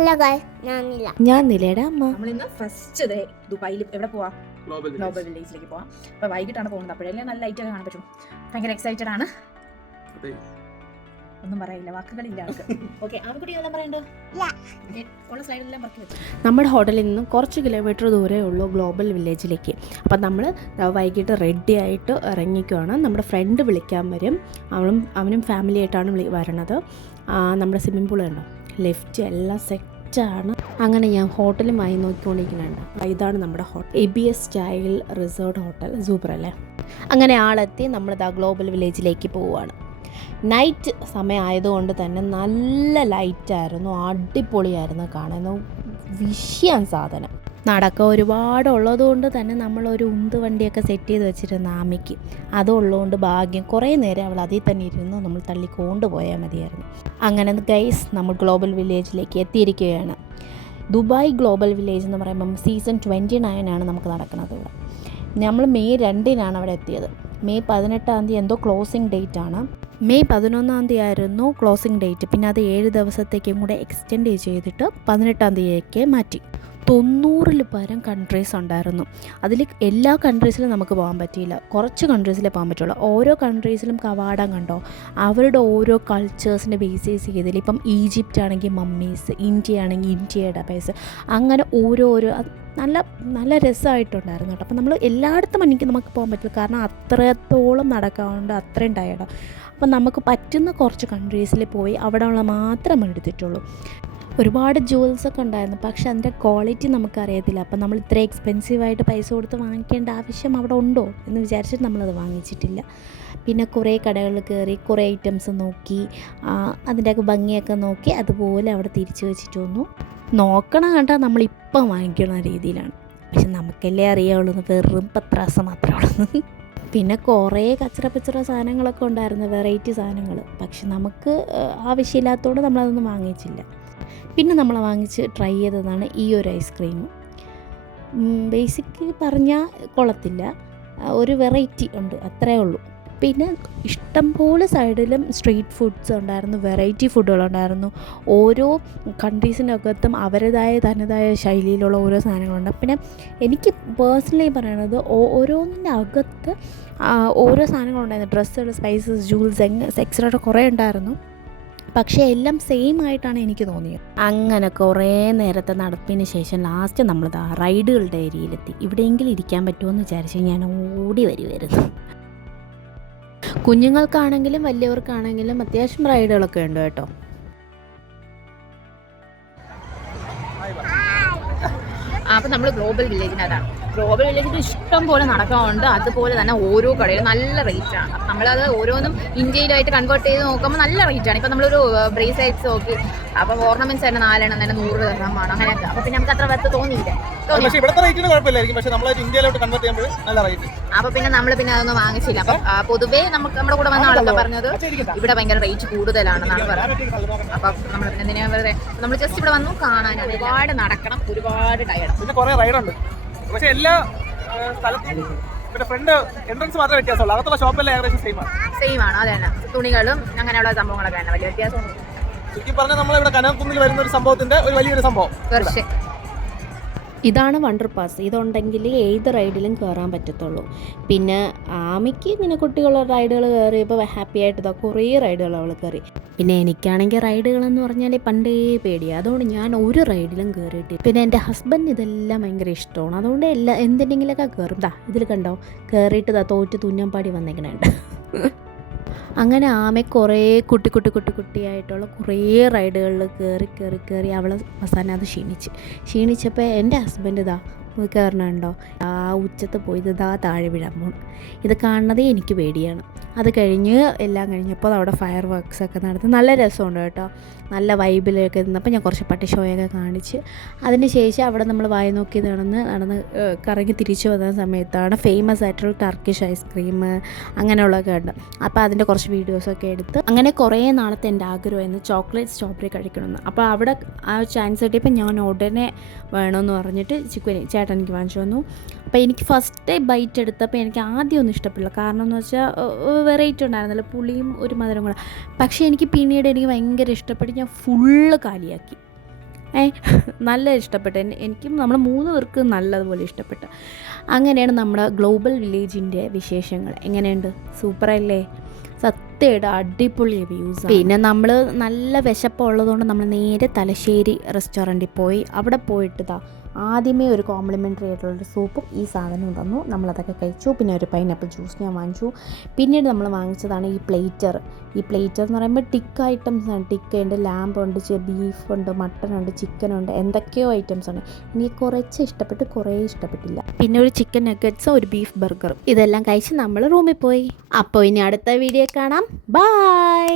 Hello guys, ഞാൻ നിലയുടെ അമ്മ. നമ്മളിന്ന് ഫസ്റ്റ് ഡേ ദുബായിൽ എവിടെ പോവാ? ഗ്ലോബൽ വില്ലേജിലേക്ക് പോവാം. അപ്പോൾ വൈകിട്ടാണ് പോകുന്നത്. അപ്പോഴെല്ലാം നല്ല ലൈറ്റ് ഒക്കെ കാണാൻ പറ്റും. ഭയങ്കര എക്സൈറ്റഡ് ആണ്. ഒന്നും പറയില്ല, വാക്കുകളില്ല ആൾക്ക്. ഓക്കെ, ആർക്കുട്ടി എല്ലാം പറയണ്ടോ? ഉള്ള സ്ലൈഡെല്ലാം പറക്കി വെച്ചു. നമ്മുടെ ഹോട്ടലിൽ നിന്നും കുറച്ച് കിലോമീറ്റർ ദൂരമേ ഉള്ളൂ ഗ്ലോബൽ വില്ലേജിലേക്ക്. അപ്പം നമ്മൾ വൈകിട്ട് റെഡി ആയിട്ട് ഇറങ്ങിക്കുവാണ്. നമ്മുടെ ഫ്രണ്ട് വിളിക്കാൻ വരും. അവനും ഫാമിലി ആയിട്ടാണ് വരണത്. നമ്മുടെ സ്വിമ്മിംഗ് പൂൾ കണ്ടോ, ലിഫ്റ്റ് എല്ലാം സെറ്റാണ്. അങ്ങനെ ഞാൻ ഹോട്ടലുമായി നോക്കിക്കൊണ്ടിരിക്കുന്നുണ്ട്. ഇതാണ് നമ്മുടെ hotel, ABS style resort hotel. Super അല്ലേ? അങ്ങനെ ആളെത്തി നമ്മളിതാ ഗ്ലോബൽ വില്ലേജിലേക്ക് പോവുകയാണ്. നൈറ്റ് സമയമായതുകൊണ്ട് തന്നെ നല്ല ലൈറ്റായിരുന്നു, അടിപൊളിയായിരുന്നു കാണാൻ. വിഷയം സാധനം. നടക്കം ഒരുപാട് ഉള്ളതുകൊണ്ട് തന്നെ നമ്മളൊരു ഉന്ത് വണ്ടിയൊക്കെ സെറ്റ് ചെയ്ത് വെച്ചിരുന്ന ആമയ്ക്ക് അതുള്ളതുകൊണ്ട് ഭാഗ്യം കുറേ നേരം അവൾ അതിൽ തന്നെ ഇരുന്ന് നമ്മൾ തള്ളിക്കൊണ്ട് പോയാൽ മതിയായിരുന്നു. അങ്ങനെ ഗൈസ്, നമ്മൾ ഗ്ലോബൽ വില്ലേജിലേക്ക് എത്തിയിരിക്കുകയാണ്. ദുബായ് ഗ്ലോബൽ വില്ലേജ് എന്ന് പറയുമ്പം സീസൺ 29 നമുക്ക് നടക്കുന്നത്. ഇവിടെ നമ്മൾ മെയ് 2 അവിടെ എത്തിയത്. മെയ് 18 എന്തോ ക്ലോസിംഗ് ഡേറ്റ് ആണ്. മെയ് 11 ആയിരുന്നു ക്ലോസിംഗ് ഡേറ്റ്. പിന്നെ അത് 7 ദിവസത്തേക്കും കൂടെ എക്സ്റ്റെൻഡ് ചെയ്തിട്ട് 18 മാറ്റി. 90 പരം കൺട്രീസ് ഉണ്ടായിരുന്നു. അതിൽ എല്ലാ കൺട്രീസിലും നമുക്ക് പോകാൻ പറ്റിയില്ല, കുറച്ച് കൺട്രീസിലേ പോകാൻ പറ്റുള്ളൂ. ഓരോ കൺട്രീസിലും കവാടം കണ്ടോ, അവരുടെ ഓരോ കൾച്ചേഴ്സിൻ്റെ ബേസിസ് ചെയ്തതിൽ. ഇപ്പം ഈജിപ്റ്റ് ആണെങ്കിൽ മമ്മീസ്, ഇന്ത്യ ആണെങ്കിൽ ഇന്ത്യയുടെ ബേസ്, അങ്ങനെ ഓരോരോ നല്ല നല്ല രസമായിട്ടുണ്ടായിരുന്നു കേട്ടോ. അപ്പം നമ്മൾ എല്ലായിടത്തും നമുക്ക് പോകാൻ പറ്റില്ല, കാരണം അത്രത്തോളം നടക്കാറുണ്ട്, അത്രയും ടയർഡാണ്. അപ്പം നമുക്ക് പറ്റുന്ന കുറച്ച് കൺട്രീസിൽ പോയി അവിടെ ഉള്ള മാത്രം എടുത്തിട്ടുള്ളൂ. ഒരുപാട് ജുവൽസൊക്കെ ഉണ്ടായിരുന്നു, പക്ഷെ അതിൻ്റെ ക്വാളിറ്റി നമുക്കറിയത്തില്ല. അപ്പം നമ്മൾ ഇത്ര എക്സ്പെൻസീവായിട്ട് പൈസ കൊടുത്ത് വാങ്ങിക്കേണ്ട ആവശ്യം അവിടെ ഉണ്ടോ എന്ന് വിചാരിച്ചിട്ട് നമ്മളത് വാങ്ങിച്ചിട്ടില്ല. പിന്നെ കുറേ കടകളിൽ കയറി കുറേ ഐറ്റംസ് നോക്കി, അതിൻ്റെയൊക്കെ ഭംഗിയൊക്കെ നോക്കി അതുപോലെ അവിടെ തിരിച്ചു വെച്ചിട്ട് വന്നു. നോക്കണം കണ്ടാൽ നമ്മളിപ്പം വാങ്ങിക്കുന്ന രീതിയിലാണ്, പക്ഷെ നമുക്കല്ലേ അറിയാവുള്ളൂ, വെറും പത്രാസം മാത്രമേ ഉള്ളൂ. പിന്നെ കുറേ കച്ചറ സാധനങ്ങളൊക്കെ ഉണ്ടായിരുന്നു, വെറൈറ്റി സാധനങ്ങൾ. പക്ഷെ നമുക്ക് ആവശ്യമില്ലാത്തതുകൊണ്ട് നമ്മളതൊന്നും വാങ്ങിച്ചില്ല. പിന്നെ നമ്മൾ വാങ്ങിച്ച് ട്രൈ ചെയ്തതാണ് ഈ ഒരു ഐസ്ക്രീം. ബേസിക്കലി പറഞ്ഞാൽ കൊള്ളത്തില്ല, ഒരു വെറൈറ്റി ഉണ്ട്, അത്രേ ഉള്ളൂ. പിന്നെ ഇഷ്ടംപോലെ സൈഡിലും സ്ട്രീറ്റ് ഫുഡ്സ് ഉണ്ടായിരുന്നു, വെറൈറ്റി ഫുഡുകളുണ്ടായിരുന്നു. ഓരോ കൺട്രീസിനകത്തും അവരുടേതായ തനതായ ശൈലിയിലുള്ള ഓരോ സാധനങ്ങളുണ്ട്. പിന്നെ എനിക്ക് പേഴ്സണലി പറയണത് ഓരോന്നിൻ്റെ അകത്ത് ഓരോ സാധനങ്ങളുണ്ടായിരുന്നു. ഡ്രസ്സുകൾ, സ്പൈസസ്, ജൂൾസ്, എക്സ്ട്രാ കുറേ ഉണ്ടായിരുന്നു. പക്ഷേ എല്ലാം സെയിം ആയിട്ടാണ് എനിക്ക് തോന്നിയത്. അങ്ങനെ കുറേ നേരത്തെ നടപ്പിന് ശേഷം ലാസ്റ്റ് നമ്മൾ റൈഡുകളുടെ ഏരിയയിലെത്തി. ഇവിടെയെങ്കിലും ഇരിക്കാൻ പറ്റുമെന്ന് വിചാരിച്ച് ഞാൻ ഓടി വരുമായിരുന്നു. കുഞ്ഞുങ്ങൾക്കാണെങ്കിലും വലിയവർക്കാണെങ്കിലും അത്യാവശ്യം റൈഡുകളൊക്കെ ഉണ്ട് കേട്ടോ. അപ്പം നമ്മൾ ഗ്ലോബൽ വില്ലേജിനകത്താണ്. ഗ്ലോബൽ വില്ലേജിൽ ഇഷ്ടം പോലെ നടക്കാറുണ്ട്. അതുപോലെ തന്നെ ഓരോ കടയിലും നല്ല റേറ്റാണ്. നമ്മളത് ഓരോന്നും ഇന്ത്യയിലായിട്ട് കൺവേർട്ട് ചെയ്ത് നോക്കുമ്പോൾ നല്ല റേറ്റാണ്. ഇപ്പം നമ്മളൊരു ബ്രേസ്ലെറ്റ്സ് നോക്കി, അപ്പോൾ ഓർണമെന്റ്സ് തന്നെ 4 തന്നെ 100 ദിർഹമാണ്, അങ്ങനെയൊക്കെ. അപ്പോൾ പിന്നെ നമുക്ക് അത്ര വർത്ത് തോന്നിയില്ല. അപ്പോൾ പിന്നെ നമ്മൾ അതൊന്നും വാങ്ങിച്ചില്ല. അപ്പം പൊതുവേ നമുക്ക് നമ്മുടെ കൂടെ വന്ന ആളൊക്കെ പറഞ്ഞത് ഇവിടെ ഭയങ്കര റേറ്റ് കൂടുതലാണെന്നാണ് പറയുന്നത്. അപ്പം നമ്മൾ പിന്നെ എന്തിനാ വെറുതെ, നമ്മൾ ജസ്റ്റ് ഇവിടെ വന്നു കാണാൻ. ഒരുപാട് നടക്കണം, ഒരുപാട് ടയർഡ്. പിന്നെ കുറേ റൈഡുണ്ട്, പക്ഷെ എല്ലാ സ്ഥലത്തും പിന്നെ ഫ്രണ്ട് എൻട്രൻസ് മാത്രമേ വ്യത്യാസമുള്ളൂ. അകത്തുള്ള ഷോപ്പെല്ലാം ഏകദേശം സെയിം ആണ്. അതെ തന്നെ, തുണികളും അങ്ങനെയുള്ള സംഭവങ്ങളൊക്കെ തന്നെ വലിയ വ്യത്യാസമൊന്നും. ശരിക്കും പറഞ്ഞാൽ നമ്മളിവിടെ കനകുന്നിൽ വരുന്ന ഒരു സംഭവത്തിന്റെ ഒരു വലിയൊരു സംഭവം. ഇതാണ് വണ്ടർ പാസ്. ഇതുണ്ടെങ്കിൽ ഏത് റൈഡിലും കയറാൻ പറ്റത്തുള്ളൂ. പിന്നെ ആമിക്ക് ഇങ്ങനെ കുട്ടികളുടെ റൈഡുകൾ കയറിയപ്പോൾ ഹാപ്പി ആയിട്ട് കുറേ റൈഡുകൾ അവൾ കയറി. പിന്നെ എനിക്കാണെങ്കിൽ റൈഡുകളെന്ന് പറഞ്ഞാൽ പണ്ടേ പേടിയാണ്, അതുകൊണ്ട് ഞാൻ ഒരു റൈഡിലും കയറിയിട്ട്. പിന്നെ എൻ്റെ ഹസ്ബൻഡ് ഇതെല്ലാം ഭയങ്കര ഇഷ്ടമാണ്, അതുകൊണ്ട് എന്തെങ്കിലുമൊക്കെ കയറും. ഇതിൽ കണ്ടോ, കയറിയിട്ട് തോറ്റ് തുന്നമ്പാടി വന്നേക്കണുണ്ട്. അങ്ങനെ ആമെ കുറേ കുട്ടിയായിട്ടുള്ള കുറേ റൈഡുകളിൽ കയറി അവൾ അവസാനം അത് ക്ഷീണിച്ചപ്പോൾ എൻ്റെ ഹസ്ബൻഡ് കയറണുണ്ടോ, ആ ഉച്ചത്ത് പോയി താഴെ വീഴാൻ പോകും. ഇത് കാണുന്നതേ എനിക്ക് പേടിയാണ്. അത് കഴിഞ്ഞ് എല്ലാം കഴിഞ്ഞപ്പോൾ അവിടെ ഫയർ വർക്ക്സൊക്കെ നടത്തി നല്ല രസമുണ്ട് കേട്ടോ. നല്ല വൈബിലൊക്കെ നിന്നപ്പോൾ ഞാൻ കുറച്ച് പട്ടി ഷോയൊക്കെ കാണിച്ച്, അതിന് ശേഷം അവിടെ നമ്മൾ വായി നോക്കി നടന്ന് കറങ്ങി തിരിച്ചു വന്ന സമയത്താണ് ഫേമസ് ആയിട്ടുള്ള ടർക്കിഷ് ഐസ്ക്രീം അങ്ങനെയുള്ളതൊക്കെ ഉണ്ട്. അപ്പോൾ അതിൻ്റെ കുറച്ച് വീഡിയോസൊക്കെ എടുത്ത്, അങ്ങനെ കുറേ നാളത്തെ എൻ്റെ ആഗ്രഹമായിരുന്നു ചോക്ലേറ്റ് സ്ട്രോബെറി കഴിക്കണമെന്ന്. അപ്പോൾ അവിടെ ആ ചാൻസ് കിട്ടിയപ്പോൾ ഞാൻ ഉടനെ വേണമെന്ന് പറഞ്ഞിട്ട് ചേട്ടൻ എനിക്ക് വാങ്ങിച്ചു വന്നു. അപ്പോൾ എനിക്ക് ഫസ്റ്റ് ബൈറ്റ് എടുത്തപ്പോൾ എനിക്ക് ആദ്യമൊന്നും ഇഷ്ടപ്പെടില്ല, കാരണം എന്ന് വെച്ചാൽ വെറൈറ്റി ഉണ്ടായിരുന്നല്ലോ, പുളിയും ഒരു മധുരം കൂടെ. പക്ഷേ എനിക്ക് പിന്നീട് എനിക്ക് ഭയങ്കര ഇഷ്ടപ്പെട്ട് ഞാൻ ഫുള്ള് കാലിയാക്കി. നല്ല ഇഷ്ടപ്പെട്ടു. എനിക്കും നമ്മൾ 3 പേർക്ക് നല്ലതുപോലെ ഇഷ്ടപ്പെട്ടു. അങ്ങനെയാണ് നമ്മുടെ ഗ്ലോബൽ വില്ലേജിൻ്റെ വിശേഷങ്ങൾ. എങ്ങനെയുണ്ട്? സൂപ്പറല്ലേ? സത്യമായിട്ട് അടിപൊളി വ്യൂസ്. പിന്നെ നമ്മൾ നല്ല വിശപ്പുള്ളതുകൊണ്ട് നമ്മൾ നേരെ തലശ്ശേരി റെസ്റ്റോറൻറ്റിൽ പോയി. അവിടെ പോയിട്ട് ആദ്യമേ ഒരു കോംപ്ലിമെൻ്ററി ആയിട്ടുള്ളൊരു സൂപ്പും ഈ സാധനവും തന്നു. നമ്മളതൊക്കെ കഴിച്ചു. പിന്നെ ഒരു പൈനാപ്പിൾ ജ്യൂസ് ഞാൻ വാങ്ങിച്ചു. പിന്നീട് നമ്മൾ വാങ്ങിച്ചതാണ് ഈ പ്ലേറ്റർ എന്ന് പറയുമ്പോൾ ടിക്ക ഐറ്റംസ് ആണ്. ടിക്കയുണ്ട്, ലാമ്പുണ്ട്, ബീഫുണ്ട്, മട്ടനുണ്ട്, ചിക്കനുണ്ട്, എന്തൊക്കെയോ ഐറ്റംസ് ആണ്. എനിക്ക് കുറച്ച് ഇഷ്ടപ്പെട്ട്, കുറേ ഇഷ്ടപ്പെട്ടില്ല. പിന്നെ ഒരു ചിക്കൻ നഗറ്റ്സും ഒരു ബീഫ് ബർഗറും ഇതെല്ലാം കഴിച്ച് നമ്മൾ റൂമിൽ പോയി. അപ്പോൾ ഇനി അടുത്ത വീഡിയോ കാണാം. ബൈ.